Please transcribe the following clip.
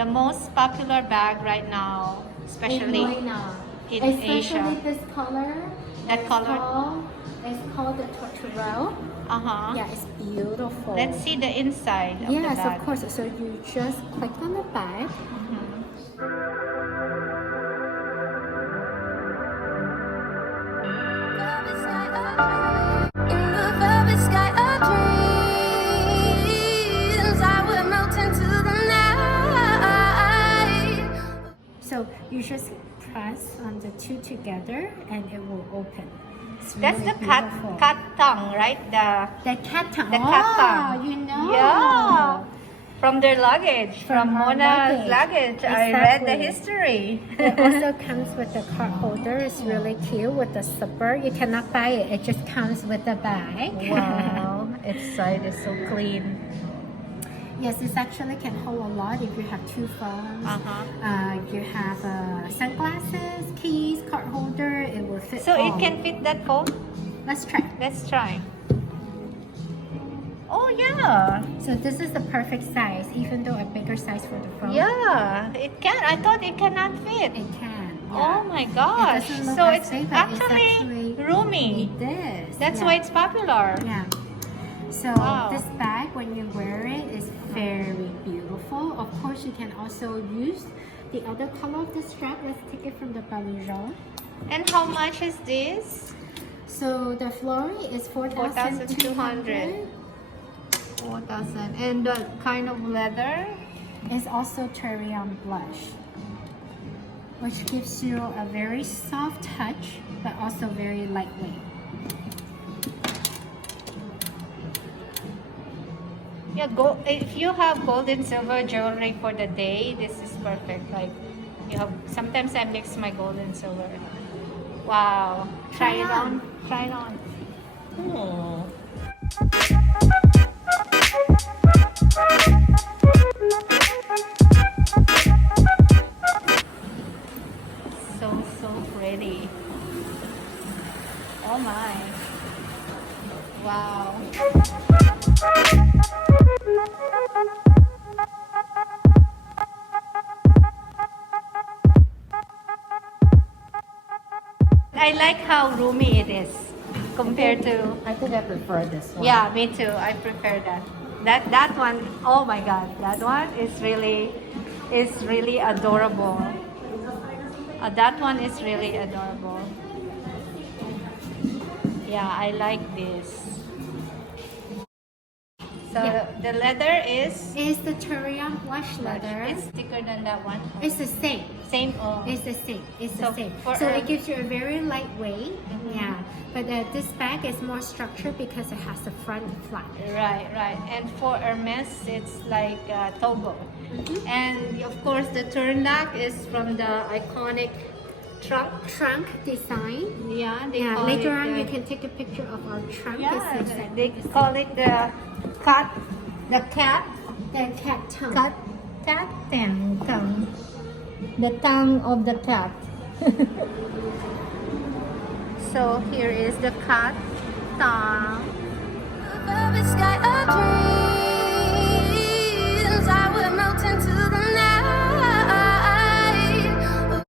the most popular bag right now, especially in Asia. This color. That color? It's called the Tote. Yeah, it's beautiful. Let's see the inside of the bag. Yes, of course. So you just click on the bag. So you just press on the two together and it will open. That's the cat tongue, right? The cat tongue. The cat tongue. You know. Yeah. From their luggage, from our Mona's luggage. I read the history. It also comes with the card holder. It's really cute with the zipper. You cannot buy it. It just comes with the bag. Wow. Its side is so clean. Yes, this actually can hold a lot if you have two phones. You have sunglasses, keys, card holder. It will fit. So all. it can fit that phone? Let's try. Let's try. Oh yeah. So this is the perfect size, even though a bigger size for the phone. Yeah, it can. I thought it cannot fit. It can. Yeah. Oh my gosh. So it's big, actually roomy. It is. That's why it's popular. Yeah. So this bag, when you wear it, is very beautiful. Of course, you can also use the other color of the strap. Let's take it from the Palladium. And how much is this? So the Flori is 4,200. 4,000. And the kind of leather? Is also Terrain blush, which gives you a very soft touch, but also very lightweight. Yeah, if you have gold and silver jewelry for the day, this is perfect. Like you have. Sometimes I mix my gold and silver. Wow! Try it on. Try it on. Oh. So pretty. Oh my! Wow. I like how roomy it is compared to. I think I prefer this one. Yeah, me too. I prefer that. That one. Oh my God, that one is really adorable. That one is really adorable. Yeah, I like this. So the leather is the Terrain blush leather. It's thicker than that one. It's the same. Same. Oh. It's the same. It's So the same. for So it gives you a very lightweight. Yeah. But this bag is more structured because it has the front flap. Right. And for Hermes, it's like Togo. And of course, the turn-lock is from the iconic trunk Design. Yeah. Later on, you can take a picture of our trunk. Yeah. They call it the cat tongue. The tongue of the cat. So here is the cat tongue.